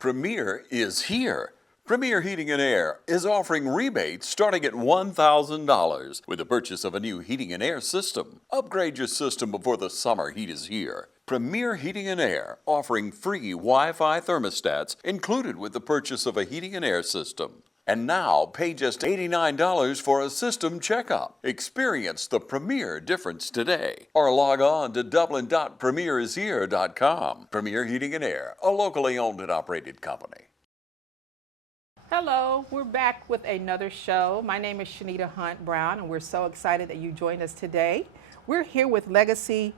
Premier is here. Premier Heating and Air is offering rebates starting at $1,000 with the purchase of a new heating and air system. Upgrade your system before the summer heat is here. Premier Heating and Air offering free Wi-Fi thermostats included with the purchase of a heating and air system. And now pay just $89 for a system checkup. Experience the Premier difference today. Or log on to dublin.premierishere.com. Premier Heating and Air, a locally owned and operated company. Hello, we're back with another show. My name is Shanita Hunt Brown, and we're so excited that you joined us today. We're here with Legacy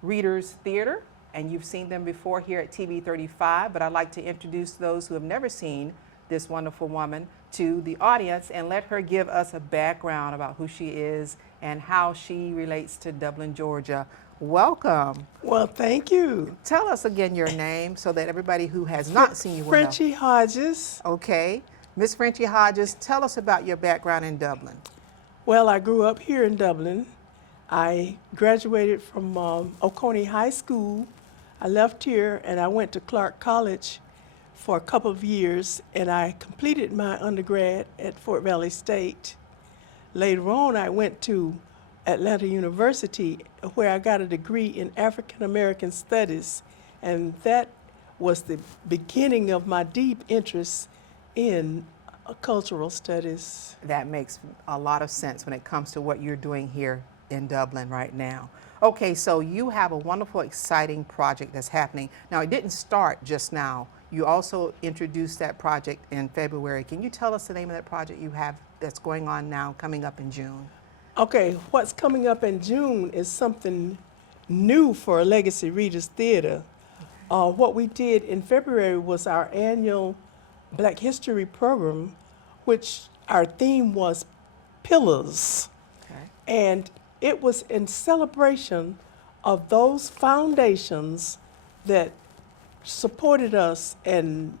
Readers Theater, and you've seen them before here at TV 35, but I'd like to introduce those who have never seen this wonderful woman to the audience and let her give us a background about who she is and how she relates to Dublin, Georgia. Welcome. Well, thank you. Tell us again your name so that everybody who has not seen you will know. Frenchie Hodges. Okay. Miss Frenchie Hodges, tell us about your background in Dublin. Well, I grew up here in Dublin. I graduated from Oconee High School. I left here and I went to Clark College for a couple of years, and I completed my undergrad at Fort Valley State. Later on, I went to Atlanta University, where I got a degree in African American Studies, and that was the beginning of my deep interest in cultural studies. That makes a lot of sense when it comes to what you're doing here in Dublin right now. Okay, so you have a wonderful, exciting project that's happening. Now, it didn't start just now. You also introduced that project in February. Can you tell us the name of that project you have that's going on now, coming up in June? Okay, what's coming up in June is something new for Legacy Readers Theater. What we did in February was our annual Black History program, which our theme was Pillars. Okay. And it was in celebration of those foundations that supported us and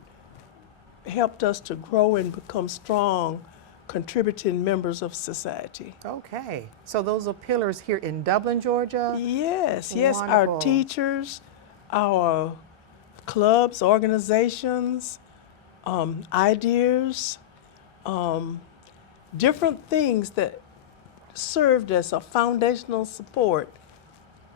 helped us to grow and become strong, contributing members of society. Okay, so those are pillars here in Dublin, Georgia? Yes, yes, Wonderful. our teachers, our clubs, organizations, ideas, different things that served as a foundational support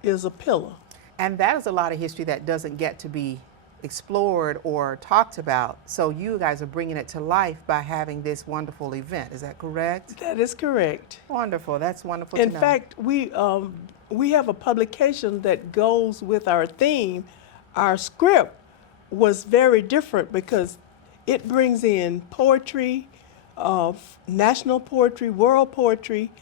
is a pillar. And that is a lot of history that doesn't get to be explored or talked about. So you guys are bringing it to life by having this wonderful event. Is that correct? That is correct. Wonderful. That's wonderful In to know. fact, we have a publication that goes with our theme. Our script was very different because it brings in poetry, national poetry, world poetry,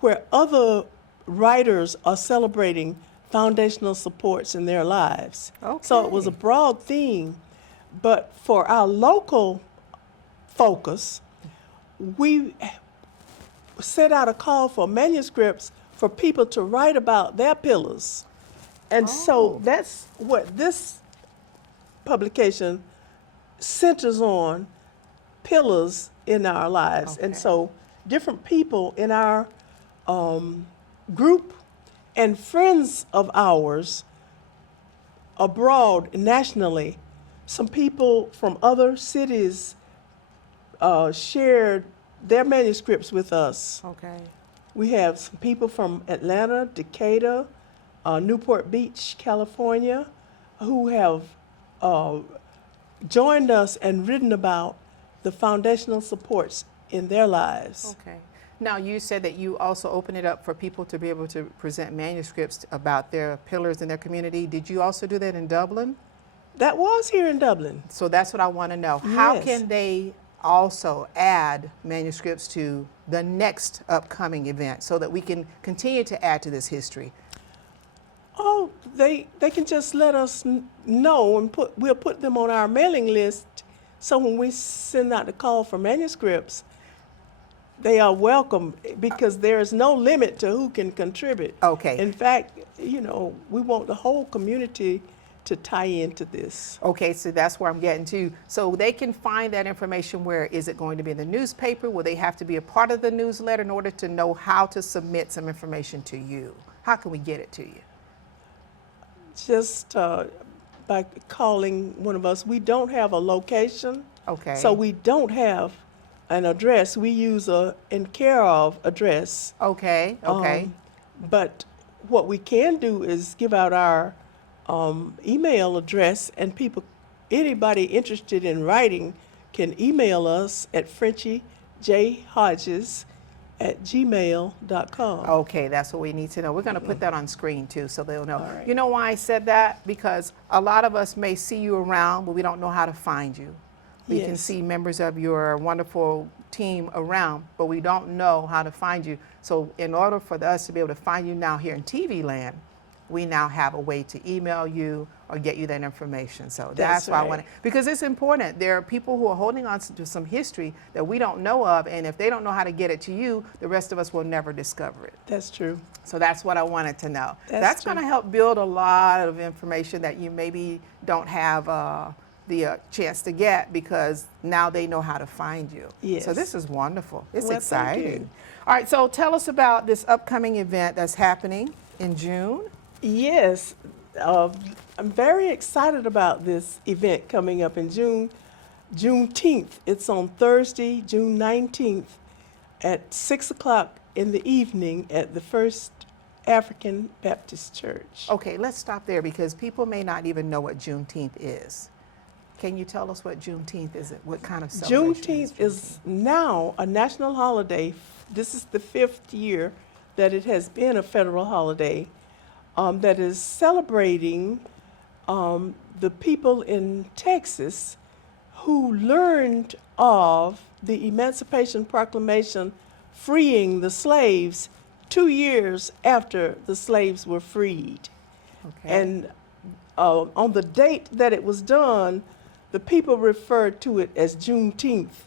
where other writers are celebrating foundational supports in their lives. Okay. So it was a broad theme, but for our local focus, we set out a call for manuscripts for people to write about their pillars. And so that's what this publication centers on, pillars in our lives. Okay. And so different people in our group and friends of ours abroad nationally, some people from other cities shared their manuscripts with us. Okay. We have some people from Atlanta, Decatur, Newport Beach, California, who have joined us and written about the foundational supports in their lives. Okay. Now, you said that you also open it up for people to be able to present manuscripts about their pillars in their community. Did you also do that in Dublin? That was here in Dublin. So that's what I want to know. How Yes. can they also add manuscripts to the next upcoming event so that we can continue to add to this history? Oh, they can just let us know, and we'll put them on our mailing list. So when we send out the call for manuscripts, they are welcome because there is no limit to who can contribute. Okay. In fact, you know, we want the whole community to tie into this. Okay, so that's where I'm getting to. So they can find that information. Where is it going to be in the newspaper? Will they have to be a part of the newsletter in order to know how to submit some information to you? How can we get it to you? Just by calling one of us. We don't have a location, Okay. so we don't have an address. We use a in care of address. Okay, okay. But what we can do is give out our email address, and anybody interested in writing can email us at frenchiejhodges@gmail.com. Okay, that's what we need to know. We're going to put that on screen too, so they'll know. All right. You know why I said that? Because a lot of us may see you around, but we don't know how to find you. We can Yes. see members of your wonderful team around, but we don't know how to find you. So in order for us to be able to find you now here in TV land, we now have a way to email you or get you that information. So that's why I want to, because it's important. There are people who are holding on to some history that we don't know of, and if they don't know how to get it to you, the rest of us will never discover it. That's true. So that's what I wanted to know. That's going to true. help build a lot of information that you maybe don't have the chance to get, because now they know how to find you. Yes. So this is wonderful. It's Well, thank exciting. you. All right, so tell us about this upcoming event that's happening in June. Yes, I'm very excited about this event coming up in Juneteenth. It's on Thursday, June 19th at 6 o'clock in the evening at the First African Baptist Church. Okay, let's stop there because people may not even know what Juneteenth is. Can you tell us what Juneteenth is? What kind of celebration Juneteenth is now a national holiday. This is the 5th year that it has been a federal holiday that is celebrating the people in Texas who learned of the Emancipation Proclamation freeing the slaves 2 years after the slaves were freed. Okay. And on the date that it was done, the people referred to it as Juneteenth.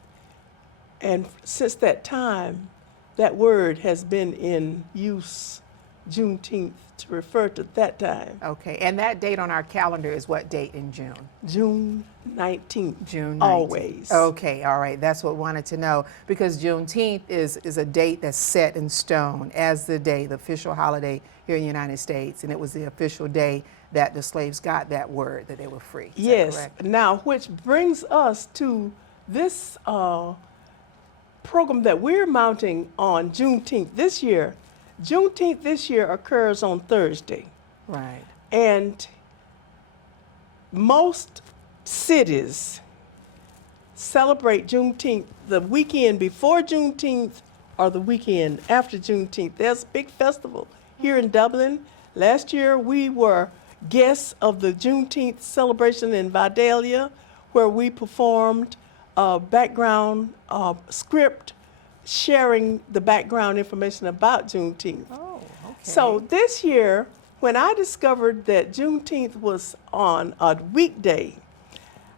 And since that time, that word has been in use, Juneteenth, to refer to that time. Okay, and that date on our calendar is what date in June? June 19th. June 19th. Always. Okay, all right. That's what I wanted to know, because Juneteenth is a date that's set in stone as the day, the official holiday here in the United States, and it was the official day that the slaves got that word that they were free. Is that Yes. correct? Now, which brings us to this program that we're mounting on Juneteenth this year. Juneteenth this year occurs on Thursday. Right. And most cities celebrate Juneteenth the weekend before Juneteenth or the weekend after Juneteenth. There's a big festival here in Dublin. Last year we were guests of the Juneteenth celebration in Vidalia, where we performed a background script sharing the background information about Juneteenth. Oh, okay. So this year, when I discovered that Juneteenth was on a weekday,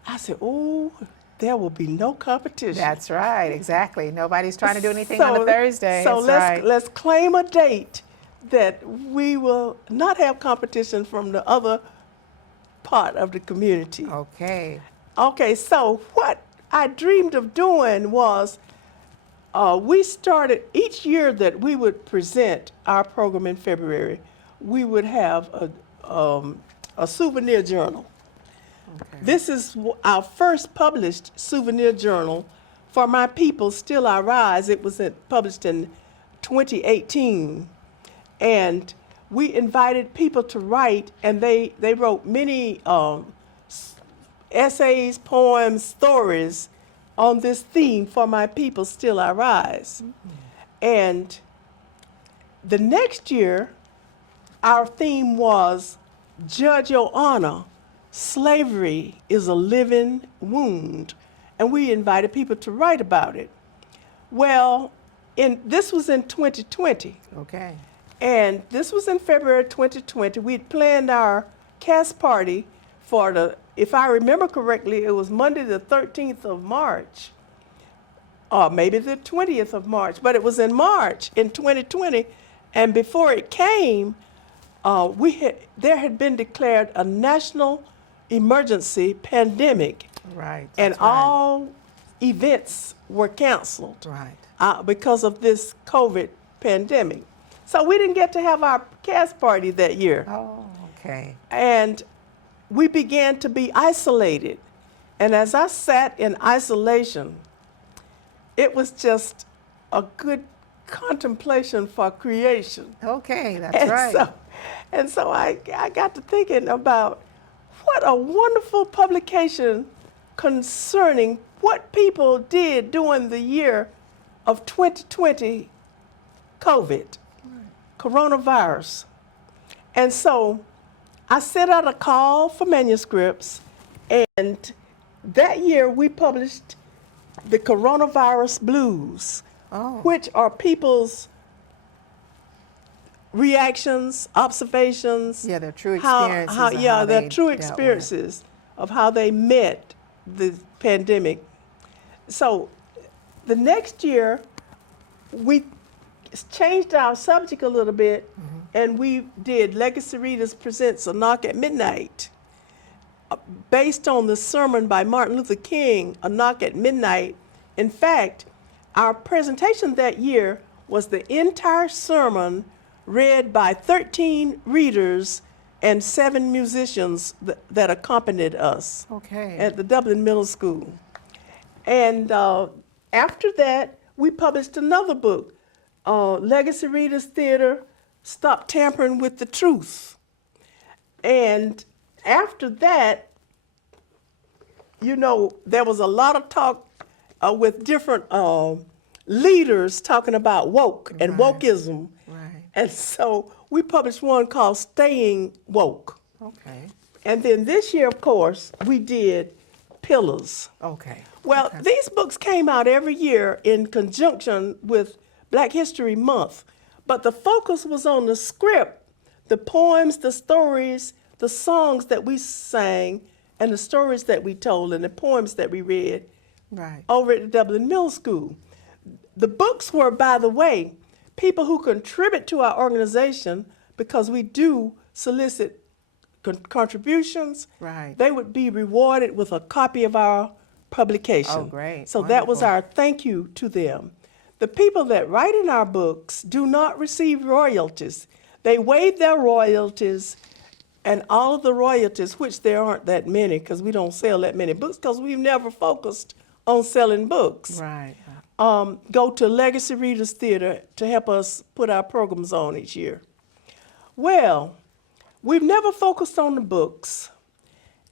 I said, oh, there will be no competition. That's right, exactly. Nobody's trying to do anything on a Thursday. So That's right. let's claim a date that we will not have competition from the other part of the community. Okay. Okay, so what I dreamed of doing was we started each year that we would present our program in February, we would have a souvenir journal. Okay. This is our first published souvenir journal for My People, Still I Rise. It was published in 2018. And we invited people to write, and they wrote many essays, poems, stories on this theme, For My People, Still I Rise. Mm-hmm. And the next year, our theme was Judge Your Honor, Slavery is a Living Wound. And we invited people to write about it. Well, this was in 2020. Okay. And this was in February 2020. We'd planned our cast party for if I remember correctly, it was Monday the 13th of March, or maybe the 20th of March, but it was in March in 2020. And before it came, there had been declared a national emergency pandemic. Right. And that's right. all events were canceled. Right. Because of this COVID pandemic. So we didn't get to have our cast party that year. Oh, okay. And we began to be isolated. And as I sat in isolation, it was just a good contemplation for creation. Okay, that's And right. so I got to thinking about what a wonderful publication concerning what people did during the year of 2020 COVID, coronavirus. And so I sent out a call for manuscripts, and that year we published the Coronavirus Blues, which are people's reactions, observations. Yeah, their true experiences of yeah, how their they true dealt with it. experiences of how they met the pandemic. So the next year, we changed our subject a little bit, and we did Legacy Readers Presents A Knock at Midnight, based on the sermon by Martin Luther King, A Knock at Midnight. In fact, our presentation that year was the entire sermon read by 13 readers and 7 musicians that accompanied us Okay. at the Dublin Middle School. And after that, we published another book, Legacy Readers Theater, Stop Tampering with the Truth. And after that, you know, there was a lot of talk with different leaders talking about woke and wokeism. Right. And so we published one called Staying Woke. Okay. And then this year, of course, we did Pillars. Okay. Well, Okay. these books came out every year in conjunction with Black History Month, but the focus was on the script, the poems, the stories, the songs that we sang, and the stories that we told, and the poems that we read Right. over at the Dublin Middle School. The books were, by the way, people who contribute to our organization, because we do solicit contributions. Right. They would be rewarded with a copy of our publication. Oh, great. So that was Wonderful. our thank you to them. The people that write in our books do not receive royalties. They waive their royalties, and all of the royalties, which there aren't that many because we don't sell that many books because we've never focused on selling books, Right. go to Legacy Readers Theater to help us put our programs on each year. Well, we've never focused on the books,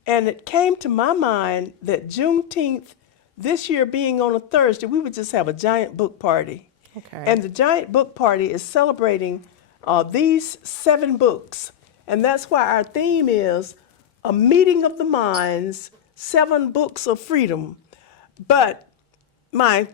and it came to my mind that Juneteenth, this year being on a Thursday, we would just have a giant book party. Okay. And the giant book party is celebrating these 7 books. And that's why our theme is a meeting of the minds, 7 books of freedom. But my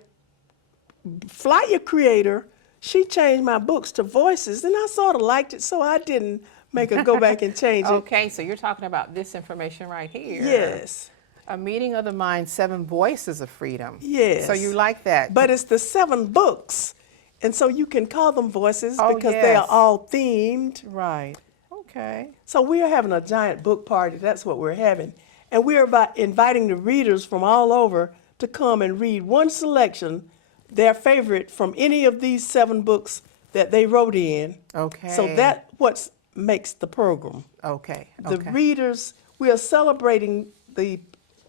flyer creator, she changed my books to voices, and I sort of liked it, so I didn't make her go back and change it. Okay, so you're talking about this information right here. Yes. A meeting of the mind, 7 voices of freedom. Yes. So you like that. But it's the 7 books, and so you can call them voices Oh, because they are yes. all themed. Right. Okay. So we are having a giant book party. That's what we're having. And we are inviting the readers from all over to come and read one selection, their favorite from any of these 7 books that they wrote in. Okay. So that's what makes the program. Okay. The Okay. readers, we are celebrating the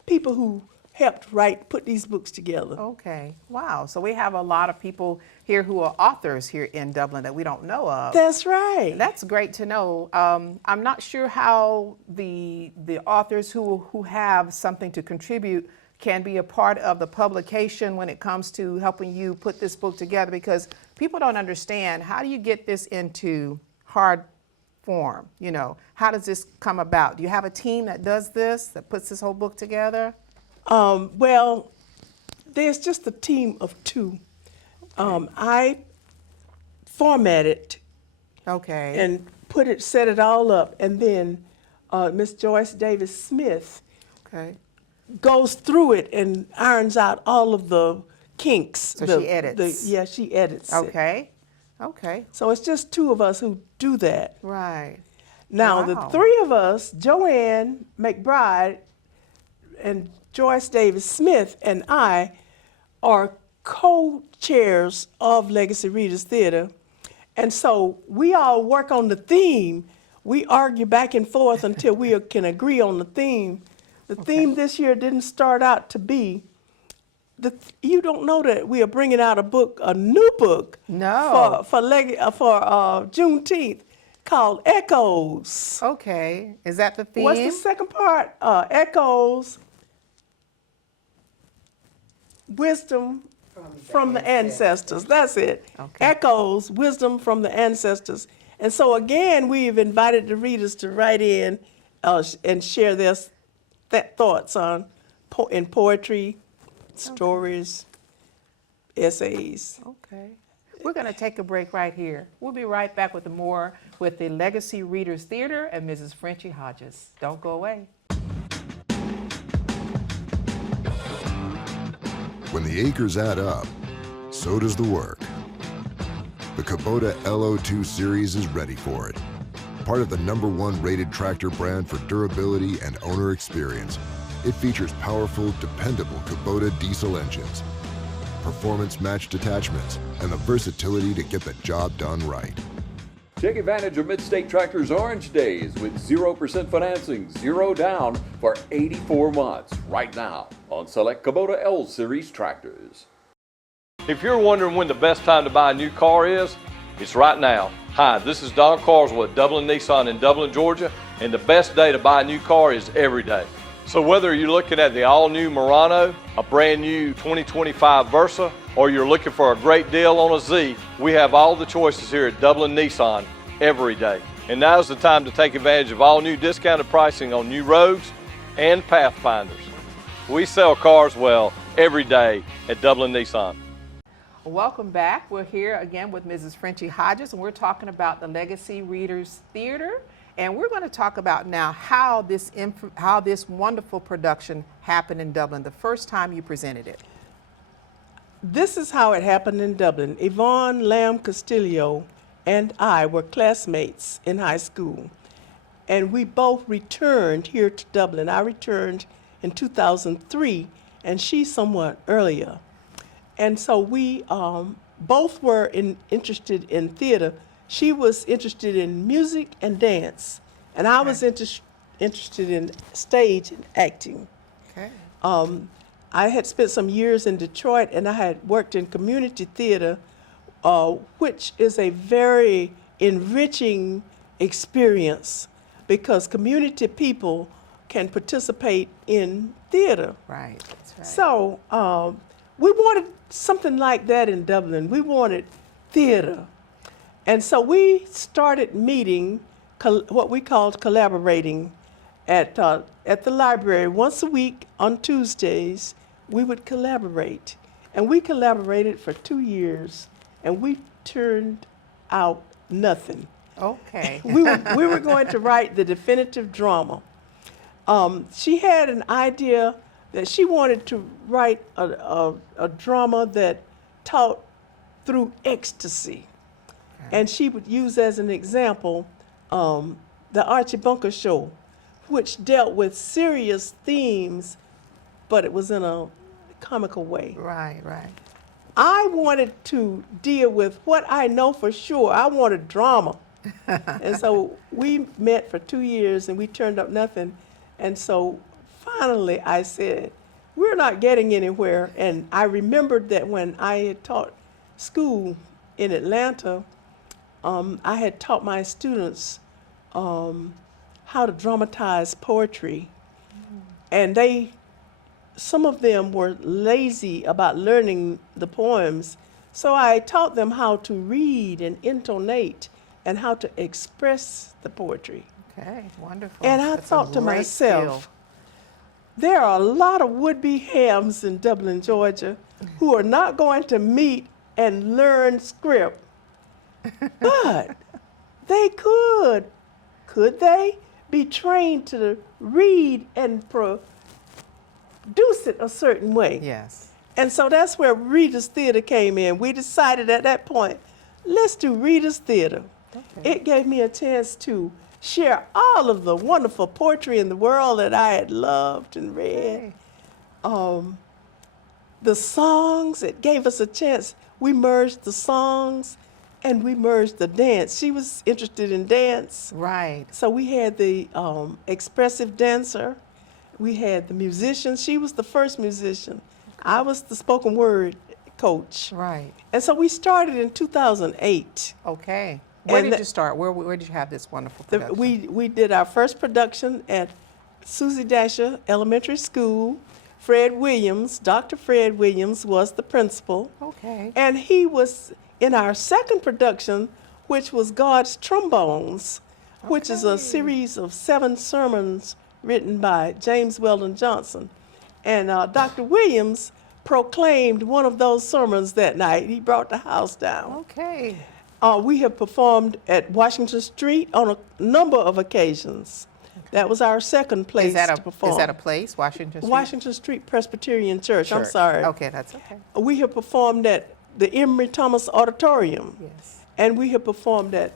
people who helped put these books together. Okay. Wow. So we have a lot of people here who are authors here in Dublin that we don't know of. That's right. That's great to know. I'm not sure how the authors who have something to contribute can be a part of the publication when it comes to helping you put this book together, because people don't understand, how do you get this into hard form? You know, how does this come about? Do you have a team that does this, that puts this whole book together? Well, there's just a team of 2. I formatted Okay. and set it all up, and then Miss Joyce Davis Smith Okay. goes through it and irons out all of the kinks. So she edits. Yeah, she edits it. Okay. Okay. So it's just 2 of us who do that. Right. Now, the Wow. 3 of us, Joanne McBride and Joyce Davis Smith and I, are co-chairs of Legacy Readers Theater. And so we all work on the theme. we argue back and forth until we can agree on the theme. The theme this year didn't start out to be, you don't know that we are bringing out a new book No. for Juneteenth called Echoes. Okay. Is that the theme? What's the second part? Echoes, wisdom from the ancestors. That's it. Okay. Echoes, wisdom from the ancestors. And so again, we've invited the readers to write in and share their thoughts on in poetry, stories, essays. Okay. We're going to take a break right here. We'll be right back with more with the Legacy Readers Theater and Mrs. Frenchie Hodges. Don't go away. When the acres add up, so does the work. The Kubota LO2 series is ready for it. Part of the #1 rated tractor brand for durability and owner experience, it features powerful, dependable Kubota diesel engines, performance-matched attachments, and the versatility to get the job done right. Take advantage of Mid-State Tractor's Orange Days with 0% financing, 0 down for 84 months right now on select Kubota L Series tractors. If you're wondering when the best time to buy a new car is, it's right now. Hi, this is Don Carswell at Dublin Nissan in Dublin, Georgia, and the best day to buy a new car is every day. So whether you're looking at the all-new Murano, a brand new 2025 Versa, or you're looking for a great deal on a Z, we have all the choices here at Dublin Nissan every day. And now's the time to take advantage of all new discounted pricing on new Rogues and Pathfinders. We sell cars well every day at Dublin Nissan. Welcome back. We're here again with Mrs. Frenchie Hodges, and we're talking about the Legacy Readers Theater. And we're going to talk about now how this wonderful production happened in Dublin, the first time you presented it. This is how it happened in Dublin. Yvonne Lamb Castillo and I were classmates in high school, and we both returned here to Dublin. I returned in 2003, and she somewhat earlier. And so we both were interested in theater. She was interested in music and dance, and I was interested in stage and acting. Okay. I had spent some years in Detroit, and I had worked in community theater, which is a very enriching experience because community people can participate in theater. Right. That's right. So we wanted something like that in Dublin. We wanted theater. And so we started meeting, what we called collaborating, at the library. Once a week on Tuesdays, we would collaborate. And we collaborated for 2 years, and we turned out nothing. Okay. We were going to write the definitive drama. She had an idea that she wanted to write a drama that taught through ecstasy. And she would use as an example the Archie Bunker Show, which dealt with serious themes, but it was in a comical way. Right, right. I wanted to deal with what I know for sure. I wanted drama. And so we met for 2 years and we turned up nothing. And so finally I said, we're not getting anywhere. And I remembered that when I had taught school in Atlanta, I had taught my students how to dramatize poetry. And some of them were lazy about learning the poems. So I taught them how to read and intonate and how to express the poetry. Okay, wonderful. And I That's a thought to great myself, skill. there are a lot of would-be hams in Dublin, Georgia, who are not going to meet and learn script. But they could they, be trained to read and produce it a certain way? Yes. And so that's where Readers Theater came in. We decided at that point, let's do Readers Theater. Okay. It gave me a chance to share all of the wonderful poetry in the world that I had loved and read. The songs, it gave us a chance. We merged the songs And we merged the dance. She was interested in dance. Right. So we had the expressive dancer. We had the musician. She was the first musician. I was the spoken word coach. Right. And so we started in 2008. Okay. Where And did you start? Where did you have this wonderful production? We did our first production at Susie Dasher Elementary School. Fred Williams, Dr. Fred Williams, was the principal. Okay. And he was in our second production, which was God's Trombones, which is a series of 7 sermons written by James Weldon Johnson. And Dr. Williams proclaimed one of those sermons that night. He brought the house down. Okay. We have performed at Washington Street on a number of occasions. That was our second place to perform. Is that a place, Washington Street? Washington Street Presbyterian Church. I'm sorry. Okay, that's okay. We have performed at the Emory Thomas Auditorium. Yes. And we have performed at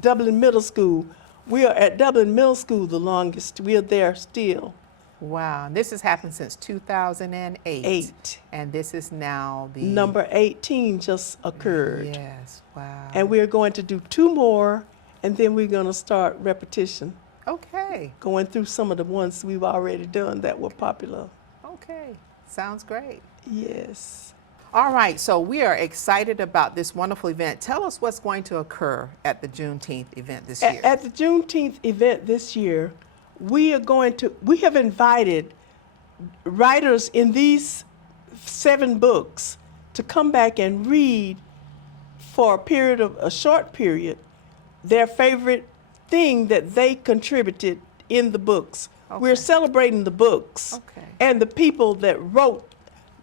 Dublin Middle School. We are at Dublin Middle School the longest. We are there still. Wow. This has happened since 2008. 8. And this is now the... Number 18 just occurred. Yes. Wow. And we're going to do 2 more, and then we're going to start repetition, Okay. going through some of the ones we've already done that were popular. Okay. Sounds great. Yes. All right, so we are excited about this wonderful event. Tell us what's going to occur at the Juneteenth event this year. At the Juneteenth event this year, we have invited writers in these 7 books to come back and read for a short period, their favorite thing that they contributed in the books. Okay. We're celebrating the books Okay. and the people that wrote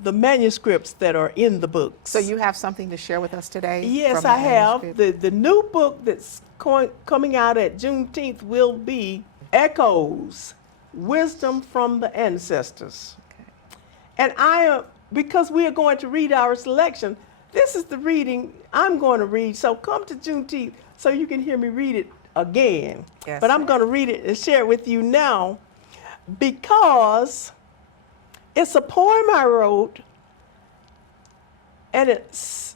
the manuscripts that are in the books. So you have something to share with us today? Yes, from the I have. manuscript? The new book that's coming out at Juneteenth will be Echoes, Wisdom from the Ancestors. Okay. And because we are going to read our selection, this is the reading I'm going to read. So come to Juneteenth so you can hear me read it again. Yes, But I'm ma'am. going to read it and share it with you now because it's a poem I wrote, and it's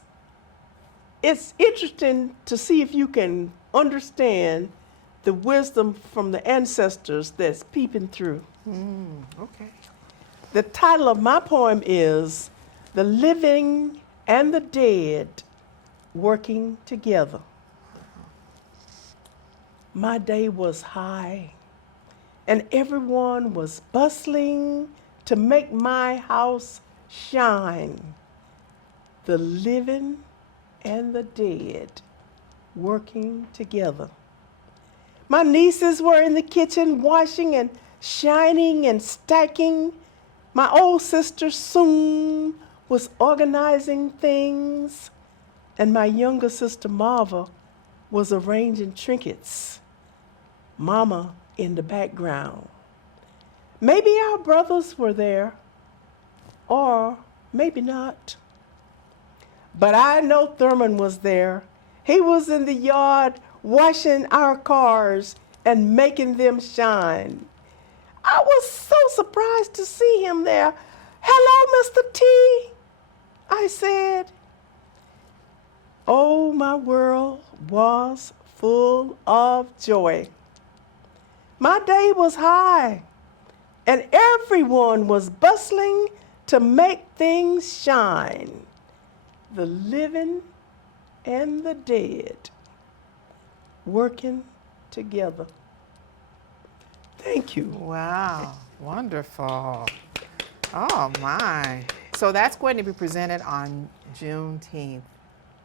interesting to see if you can understand the wisdom from the ancestors that's peeping through. Okay. The title of my poem is The Living and the Dead Working Together. My day was high, and everyone was bustling to make my house shine. The living and the dead working together. My nieces were in the kitchen washing and shining and stacking. My old sister soon was organizing things, and my younger sister Marva was arranging trinkets. Mama in the background. Maybe our brothers were there, or maybe not. But I know Thurman was there. He was in the yard washing our cars and making them shine. I was so surprised to see him there. "Hello, Mr. T," I said. Oh, my world was full of joy. My day was high, and everyone was bustling to make things shine. The living and the dead working together. Thank you. Wow, wonderful. Oh my. So that's going to be presented on Juneteenth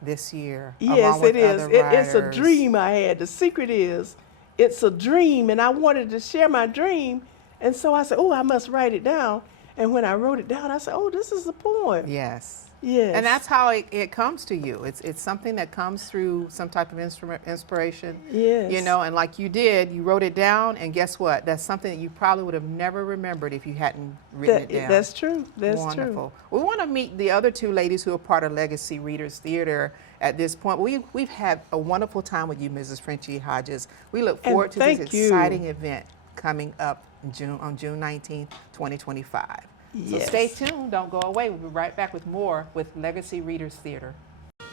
this year. Yes, along with it is. other It's a writers. dream I had. The secret is, it's a dream, and I wanted to share my dream, and so I said, oh, I must write it down. And when I wrote it down, I said, oh, this is a poem. Yes. Yes. And that's how it comes to you. It's something that comes through some type of inspiration. Yes. You know, and like you did, you wrote it down, and guess what? That's something that you probably would have never remembered if you hadn't written it down. That's true. That's Wonderful. We want to meet the other 2 ladies who are part of Legacy Readers Theater at this point. We've had a wonderful time with you, Mrs. Frenchie Hodges. We look forward to this thank you. exciting event coming up on June 19th, 2025. So Yes. stay tuned. Don't go away. We'll be right back with more with Legacy Readers Theater.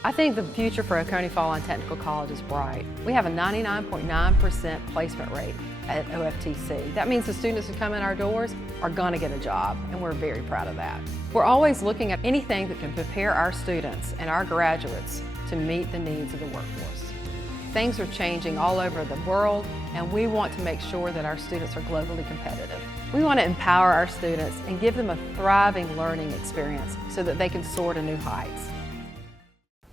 I think the future for Oconee Fall Line Technical College is bright. We have a 99.9% placement rate at OFTC. That means the students who come in our doors are going to get a job, and we're very proud of that. We're always looking at anything that can prepare our students and our graduates to meet the needs of the workforce. Things are changing all over the world, and we want to make sure that our students are globally competitive. We want to empower our students and give them a thriving learning experience so that they can soar to new heights.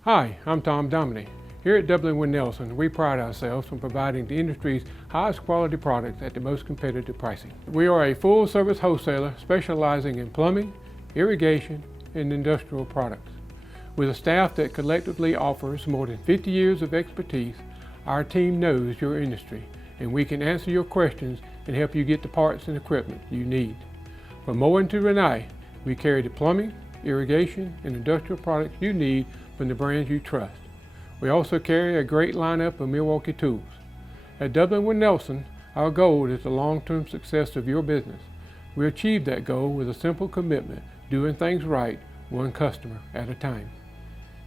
Hi, I'm Tom Dominy. Here at Dublin Wood Nelson, we pride ourselves on providing the industry's highest quality products at the most competitive pricing. We are a full-service wholesaler specializing in plumbing, irrigation, and industrial products. With a staff that collectively offers more than 50 years of expertise, our team knows your industry, and we can answer your questions and help you get the parts and equipment you need. From Moen to Renee, we carry the plumbing, irrigation, and industrial products you need from the brands you trust. We also carry a great lineup of Milwaukee tools. At Dublin Wood Nelson, our goal is the long-term success of your business. We achieve that goal with a simple commitment, doing things right, one customer at a time.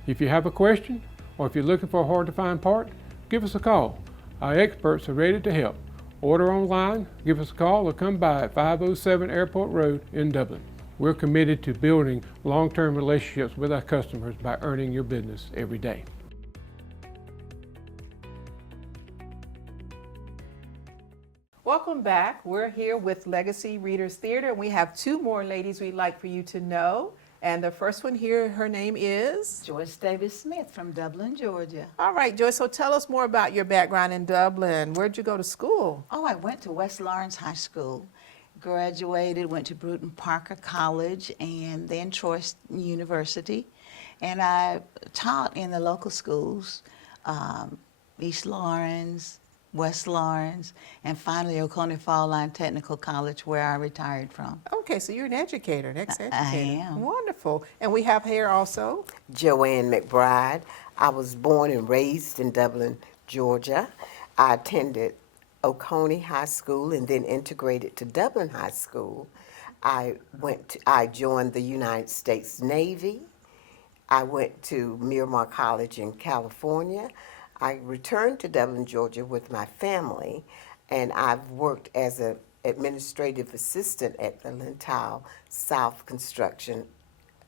If you have a question, or if you're looking for a hard-to-find part, give us a call. Our experts are ready to help. Order online, give us a call, or come by at 507 Airport Road in Dublin. We're committed to building long-term relationships with our customers by earning your business every day. Welcome back. We're here with Legacy Readers Theater, and we have two more ladies we'd like for you to know. And the first one here, her name is? Joyce Davis Smith from Dublin, Georgia. All right, Joyce, so tell us more about your background in Dublin. Where'd you go to school? Oh, I went to West Lawrence High School, graduated, went to Bruton Parker College, and then Troy University. And I taught in the local schools, East Lawrence, West Lawrence, and finally Oconee Fall Line Technical College, where I retired from. Okay, so you're an educator, an ex-educator. I am. Wonderful. And we have here also? Joanne McBride. I was born and raised in Dublin, Georgia. I attended Oconee High School and then integrated to Dublin High School. I joined the United States Navy. I went to Miramar College in California. I returned to Dublin, Georgia with my family, and I've worked as an administrative assistant at the Lentile South Construction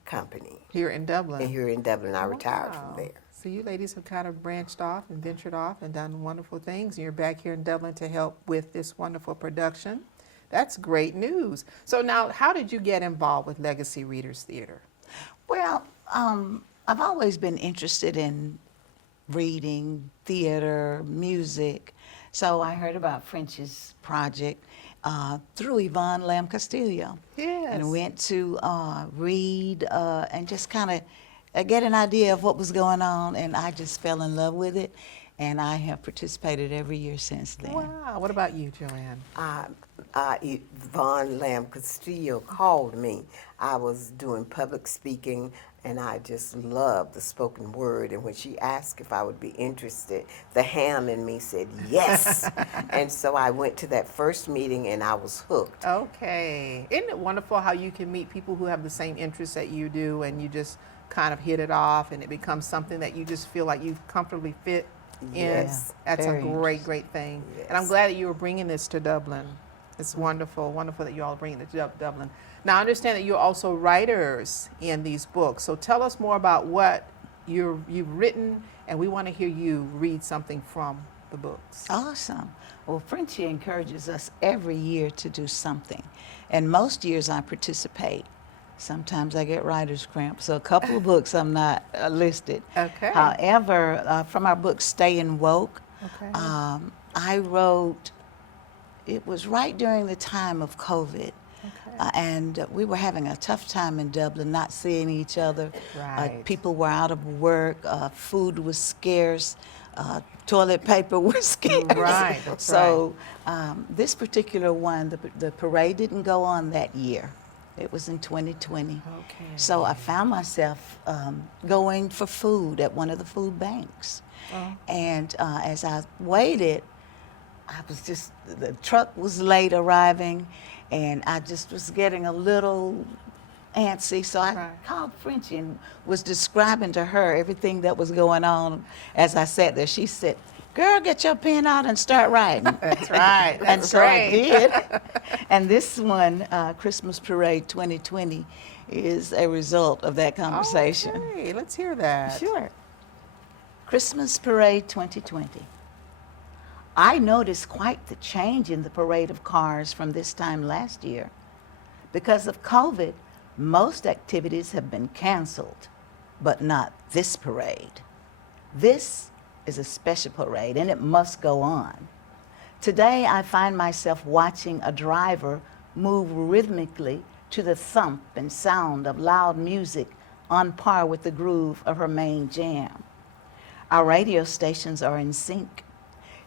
Company. Here in Dublin? And here in Dublin. I retired Wow. from there. So you ladies have kind of branched off and ventured off and done wonderful things. And you're back here in Dublin to help with this wonderful production. That's great news. So now, how did you get involved with Legacy Readers Theater? Well, I've always been interested in reading, theater, music. So I heard about French's project through Yvonne Lamb Castillo. Yes. And went to read and just kind of get an idea of what was going on, and I just fell in love with it, and I have participated every year since then. Wow. What about you, Joanne? Yvonne Lamb Castillo called me. I was doing public speaking, and I just loved the spoken word. And when she asked if I would be interested, the ham in me said yes. And so I went to that first meeting, and I was hooked. Okay. Isn't it wonderful how you can meet people who have the same interests that you do, and you just kind of hit it off, and it becomes something that you just feel like you comfortably fit in? Yes. That's a Very great thing. Yes. And I'm glad that you were bringing this to Dublin. It's wonderful that you all are bringing it to Dublin. Now, I understand that you're also writers in these books. So tell us more about what you've written, and we want to hear you read something from the books. Awesome. Well, Frenchie encourages us every year to do something. And most years I participate. Sometimes I get writer's cramp, so a couple of books I'm not listed. Okay. However, from our book Staying Woke, Okay. I wrote, it was right during the time of COVID. And we were having a tough time in Dublin, not seeing each other. Right. People were out of work, food was scarce, toilet paper was scarce. Right, that's so this particular one, the parade didn't go on that year. It was in 2020. Okay. So I found myself going for food at one of the food banks. Oh. And as I waited, the truck was late arriving, and I just was getting a little antsy, so I Right. called Frenchie and was describing to her everything that was going on as I sat there. She said, "Girl, get your pen out and start writing." That's right. And That's so great. I did. And this one, Christmas Parade 2020, is a result of that conversation. Okay, let's hear that. Sure. Christmas Parade 2020. I noticed quite the change in the parade of cars from this time last year. Because of COVID, most activities have been canceled, but not this parade. This is a special parade and it must go on. Today, I find myself watching a driver move rhythmically to the thump and sound of loud music on par with the groove of her main jam. Our radio stations are in sync.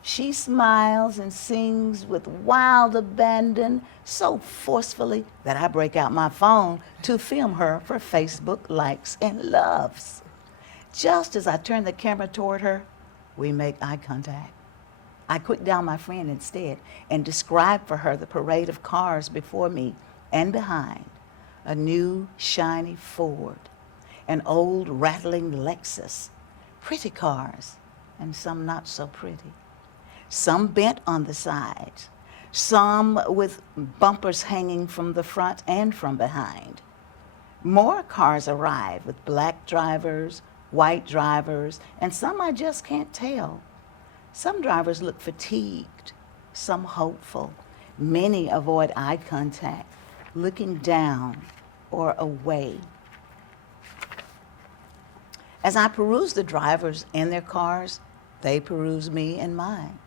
She smiles and sings with wild abandon so forcefully that I break out my phone to film her for Facebook likes and loves. Just as I turn the camera toward her, we make eye contact. I quick down my friend instead and describe for her the parade of cars before me and behind. A new shiny Ford, an old rattling Lexus, pretty cars, and some not so pretty. Some bent on the sides, some with bumpers hanging from the front and from behind. More cars arrive with black drivers, white drivers, and some I just can't tell. Some drivers look fatigued, some hopeful. Many avoid eye contact, looking down or away. As I peruse the drivers and their cars, they peruse me and mine.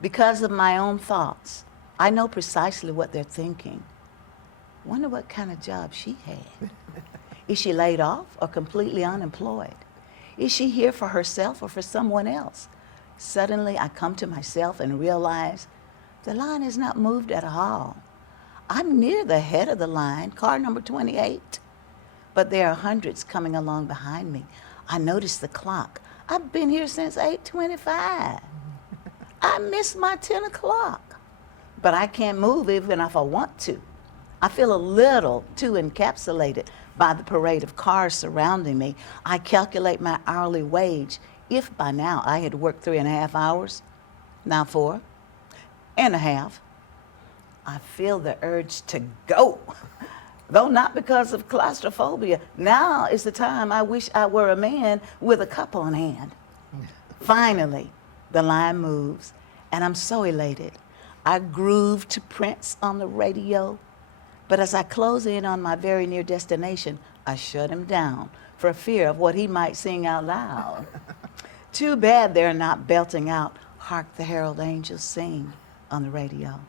Because of my own thoughts, I know precisely what they're thinking. Wonder what kind of job she had. Is she laid off or completely unemployed? Is she here for herself or for someone else? Suddenly, I come to myself and realize the line is not moved at all. I'm near the head of the line, car number 28. But there are hundreds coming along behind me. I notice the clock. I've been here since 8:25. I missed my 10 o'clock. But I can't move even if I want to. I feel a little too encapsulated by the parade of cars surrounding me. I calculate my hourly wage. If by now I had worked 3.5 hours, now 4.5, I feel the urge to go. Though not because of claustrophobia. Now is the time I wish I were a man with a cup on hand. Finally, the line moves, and I'm so elated. I groove to Prince on the radio, but as I close in on my very near destination, I shut him down for fear of what he might sing out loud. Too bad they're not belting out "Hark the Herald Angels Sing" on the radio.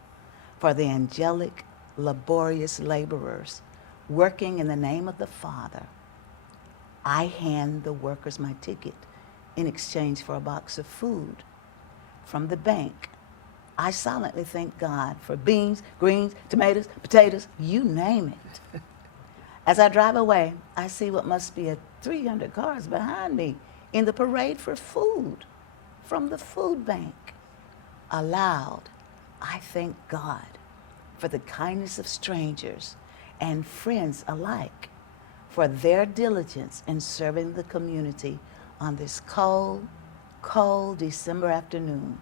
For the angelic, laborious laborers working in the name of the Father, I hand the workers my ticket in exchange for a box of food. From the bank, I silently thank God for beans, greens, tomatoes, potatoes, you name it. As I drive away, I see what must be 300 cars behind me in the parade for food from the food bank. Aloud, I thank God for the kindness of strangers and friends alike for their diligence in serving the community on this cold, cold December afternoon,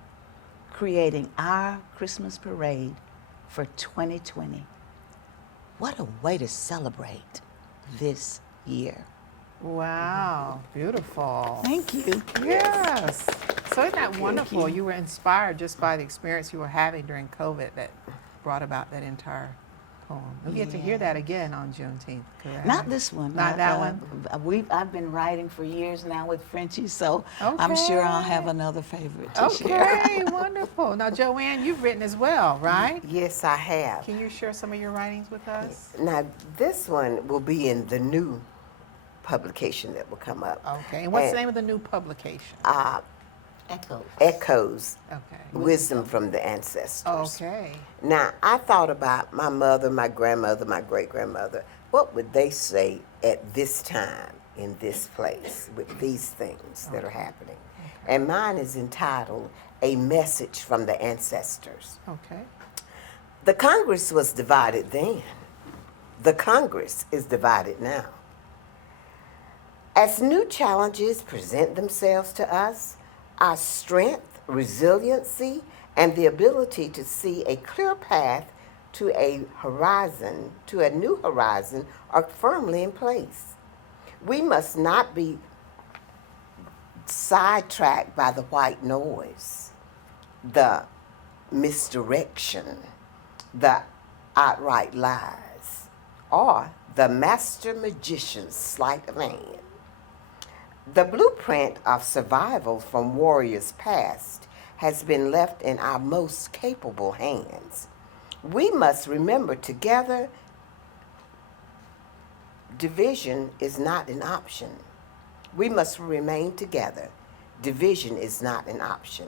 creating our Christmas parade for 2020. What a way to celebrate this year. Wow, beautiful. Thank you. Yes. So isn't that wonderful? You were inspired just by the experience you were having during COVID that brought about that entire poem. We'll get to hear that again on Juneteenth, correct? Not this one. Not that one? I've been writing for years now with Frenchie, so I'm sure I'll have another favorite to Okay, share. wonderful. Now, Joanne, you've written as well, right? Yes, I have. Can you share some of your writings with us? Now, this one will be in the new publication that will come up. Okay, and what's the name of the new publication? Echo. Echoes, Okay. Wisdom from the Ancestors. Okay. Now, I thought about my mother, my grandmother, my great-grandmother. What would they say at this time in this place with these things that are happening? And mine is entitled, A Message from the Ancestors. Okay. The Congress was divided then. The Congress is divided now. As new challenges present themselves to us, our strength, resiliency, and the ability to see a clear path to a new horizon are firmly in place. We must not be sidetracked by the white noise, the misdirection, the outright lies, or the master magician's sleight of hand. The blueprint of survival from warriors past has been left in our most capable hands. We must remember together, division is not an option. We must remain together. Division is not an option.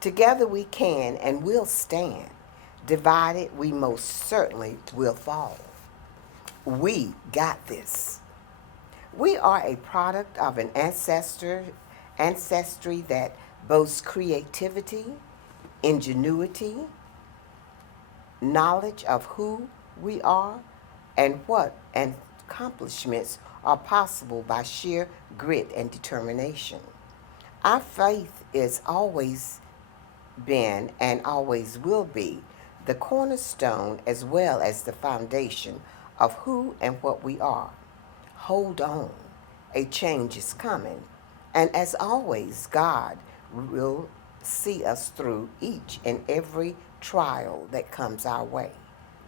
Together we can and will stand. Divided, we most certainly will fall. We got this. We are a product of an ancestry that boasts creativity, ingenuity, knowledge of who we are and what accomplishments are possible by sheer grit and determination. Our faith is always been and always will be the cornerstone as well as the foundation of who and what we are. Hold on, a change is coming, and as always, God will see us through each and every trial that comes our way.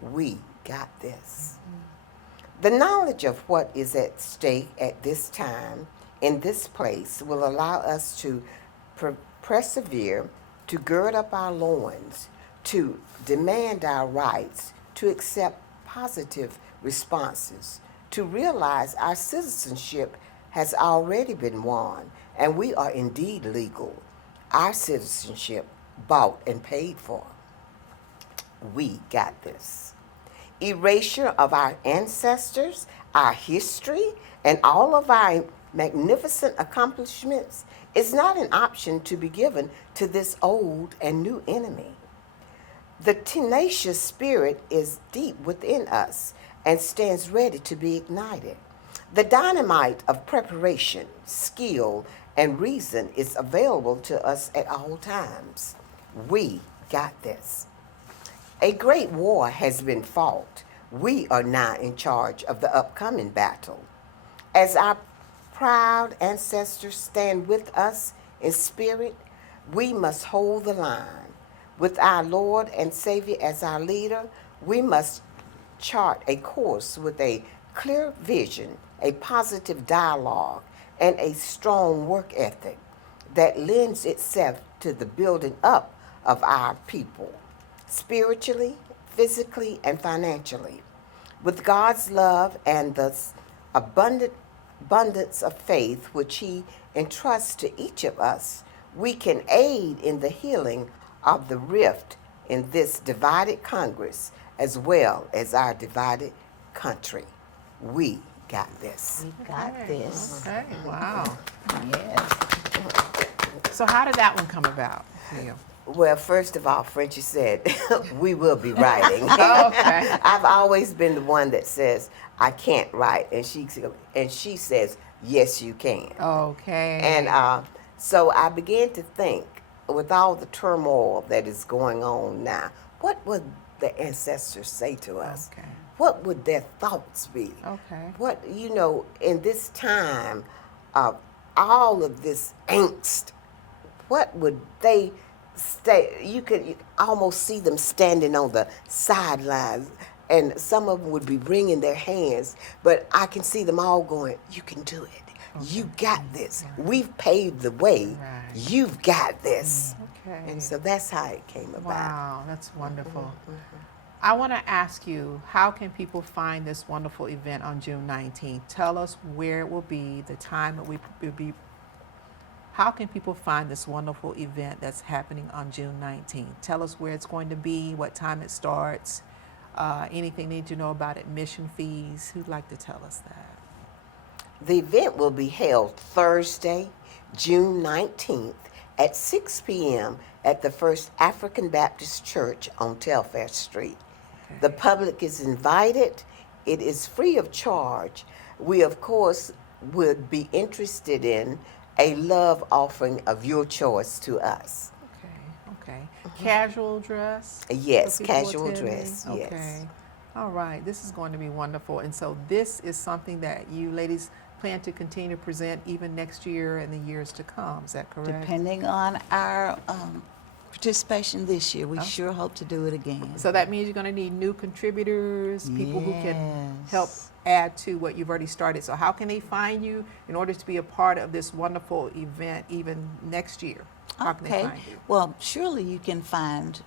We got this. The knowledge of what is at stake at this time, in this place, will allow us to persevere, to gird up our loins, to demand our rights, to accept positive responses, to realize our citizenship has already been won, and we are indeed legal. Our citizenship bought and paid for. We got this. Erasure of our ancestors, our history, and all of our magnificent accomplishments is not an option to be given to this old and new enemy. The tenacious spirit is deep within us and stands ready to be ignited. The dynamite of preparation, skill, and reason is available to us at all times. We got this. A great war has been fought. We are now in charge of the upcoming battle. As our proud ancestors stand with us in spirit, we must hold the line. With our Lord and Savior as our leader, we must chart a course with a clear vision, a positive dialogue, and a strong work ethic that lends itself to the building up of our people, spiritually, physically, and financially. With God's love and the abundance of faith which He entrusts to each of us, we can aid in the healing of the rift in this divided Congress as well as our divided country. We got this. We got this. Okay, wow. Yes. So how did that one come about for you? Well, first of all, Frenchie said, we will be writing. Oh, okay. I've always been the one that says, I can't write. And she says, yes, you can. Okay. And so I began to think, with all the turmoil that is going on now, what would the ancestors say to us? Okay. What would their thoughts be? Okay. What, in this time of all of this angst, what would they stay? You could almost see them standing on the sidelines, and some of them would be wringing their hands, but I can see them all going, you can do it. Okay. You got this. Right. We've paved the way. Right. You've got this. Okay. And so that's how it came about. Wow, that's wonderful. I want to ask you, how can people find this wonderful event on June 19th? Tell us where it will be, the time it will be. How can people find this wonderful event that's happening on June 19th? Tell us where it's going to be, what time it starts, anything they need to know about admission fees. Who'd like to tell us that? The event will be held Thursday, June 19th at 6 p.m. at the First African Baptist Church on Telfair Street. Okay. The public is invited, It is free of charge. We, of course, would be interested in a love offering of your choice to us. Okay. Casual dress? Yes, for people casual attending? dress, yes. Okay. All right. This is going to be wonderful. And so this is something that you ladies plan to continue to present even next year and the years to come. Is that correct? Depending on our participation this year, we sure hope to do it again. So that means you're going to need new contributors, people who can help Yes. add to what you've already started. So how can they find you in order to be a part of this wonderful event even next year? How can they Okay. find you? Well, surely you can find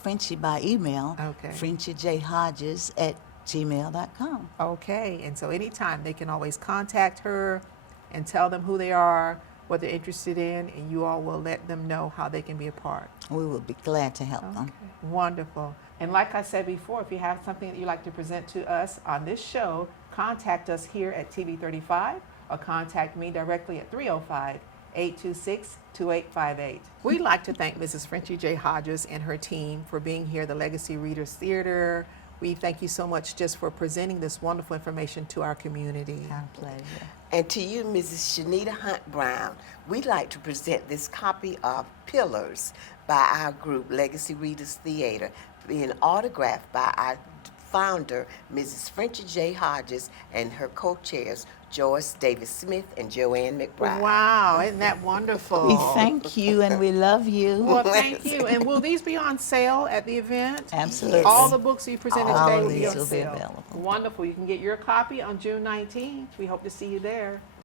Frenchie by email. Okay. FrenchieJHodges@gmail.com. Okay, and so anytime they can always contact her and tell them who they are, what they're interested in, and you all will let them know how they can be a part. We will be glad to help them. Wonderful. And like I said before, if you have something that you'd like to present to us on this show, contact us here at TV35 or contact me directly at 305-826-2858. We'd like to thank Mrs. Frenchie J. Hodges and her team for being here at the Legacy Readers Theater. We thank you so much just for presenting this wonderful information to our community. Our pleasure. And to you, Mrs. Shanita Hunt Brown, we'd like to present this copy of Pillars by our group, Legacy Readers Theater, being autographed by our founder, Mrs. Frenchie J. Hodges, and her co-chairs, Joyce Davis Smith and Joanne McBride. Wow, isn't that wonderful? We thank you and we love you. Well, thank you. And will these be on sale at the event? Absolutely. All the books you presented All today of will be these on will be sale. available. Wonderful. You can get your copy on June 19th. We hope to see you there.